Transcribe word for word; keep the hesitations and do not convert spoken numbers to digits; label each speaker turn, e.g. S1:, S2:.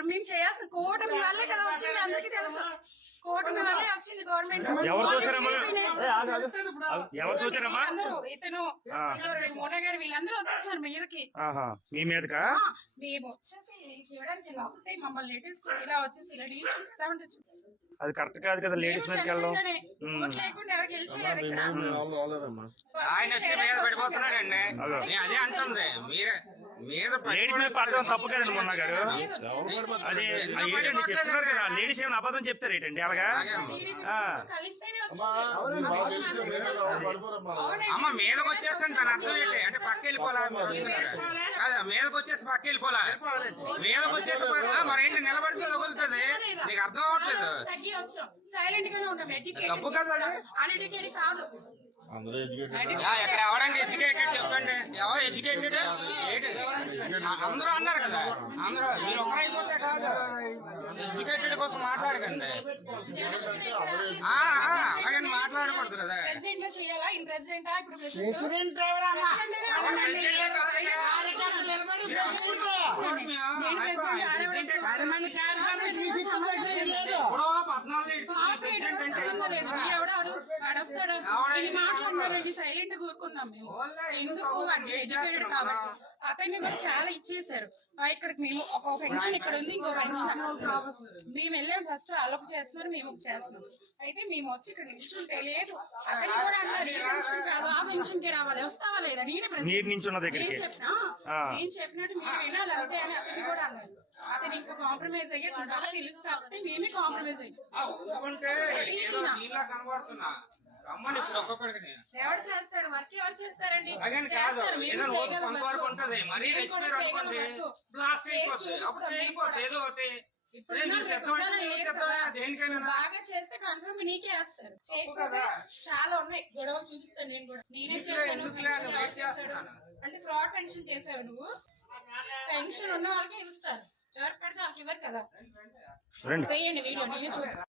S1: మేము చేయాల్సిన కూటమి వల్లే కదా వచ్చింది, అందరికీ తెలుసు. కూటమి వల్లే వచ్చింది గవర్నమెంట్. అందరూ ఇతను మోనా గారు వీళ్ళందరూ వచ్చేస్తున్నారు మీదకి.
S2: మీ మీదకా
S1: మేము వచ్చేసి చేయడానికి ఇలా వస్తే మమ్మల్ని లేటెస్ట్ ఇలా వచ్చేసి ఇలా డీల్ చేస్తామంటే
S2: అది కరెక్ట్ కాదు కదా. లేడీస్ మీదకి వెళ్ళడం
S1: లేకుండా ఎవరికి గెలిచేయాలి.
S3: ఆయన వచ్చి మీద పడిపోతున్నాడండి. అదే అంటుంది మీరే మీద
S2: లేడీస్ మీద పడడం తప్పు కదండి మొన్న గారు. అది ఏంటండి చెప్తున్నారు కదా, లేడీస్ ఏమైనా అబద్ధం చెప్తారు ఏంటండి అలాగా?
S3: అమ్మ మీదకి వచ్చేస్తాను తన అర్థం ఏంటి అంటే పక్క వెళ్ళిపోలా, అదే మీదకి వచ్చేసి పక్క వెళ్ళిపోలా, మీదకి వచ్చేసి మరేంటి నిలబడితే తగులుతుంది, నీకు అర్థం అవ్వట్లేదు.
S1: సైలెంట్ గానే ఉంటాం.
S3: తప్పు కదా,
S1: అన్ఎడ్యుకేటెడ్ కాదు.
S3: ఇక్కడ ఎవరండి ఎడ్యుకేటెడ్ చెప్పండి, ఎవరు ఎడ్యుకేటెడ్? అందరూ అన్నారు కదా, అందరూ మీరు ఒక్కరైపోతే కాదు. ఎడ్యుకేటెడ్ కోసం మాట్లాడకండి, అలాగే మాట్లాడకూడదు కదా.
S1: ప్రెసిడెంట్ చేయాలా? ఇన్ ప్రెసిడెంట్ ఇప్పుడు ప్రెసిడెంట్ సైలెంట్ కూరుకున్నాం మేము. ఎందుకు అంటే ఎడ్యుకేటెడ్ కాబట్టి అతన్ని కూడా చాలా ఇచ్చేసారు. ఇక్కడికి మేము ఒక పెన్షన్ ఇక్కడ ఉంది, ఇంకో పెన్షన్ మేము వెళ్ళాం. ఫస్ట్ వాళ్ళకు చేస్తున్నారు, మేము చేస్తున్నాం. అయితే మేము వచ్చి ఇక్కడ నిల్చుంటే లేదు, అతన్ని కూడా అన్నారు ఈ పెన్షన్ కాదు ఆ పెన్షన్ కి రావాలి, వస్తావా లేదా? నేనే చెప్పిన నేను చెప్పినట్టు మీరు వినాలి అంతే అని అతన్ని కూడా అన్నారు. అతను ఇంకా కాంప్రమైజ్ అయ్యి బాగా తెలుసు కాబట్టి మేమే కాంప్రమైజ్ అయ్యాం. ఎవరు చేస్తాడు వర్క్? ఎవరు చేస్తారండి? చేస్తారు, మేము చేయగలం. బాగా చేస్తే కన్ఫర్మ్ నీకే వేస్తారు. చేయకపోతే చాలా ఉన్నాయి గొడవలు చూపిస్తాను నేను కూడా. నేనే చేశాను అంటే ఫ్రాడ్ పెన్షన్ చేసావు నువ్వు. పెన్షన్ ఉన్న వాళ్ళకి ఇస్తారు, ఎవరు పెడితే వాళ్ళకి ఇవ్వరు కదా. వేయండి వీడియో, నేనే చూపిస్తాను.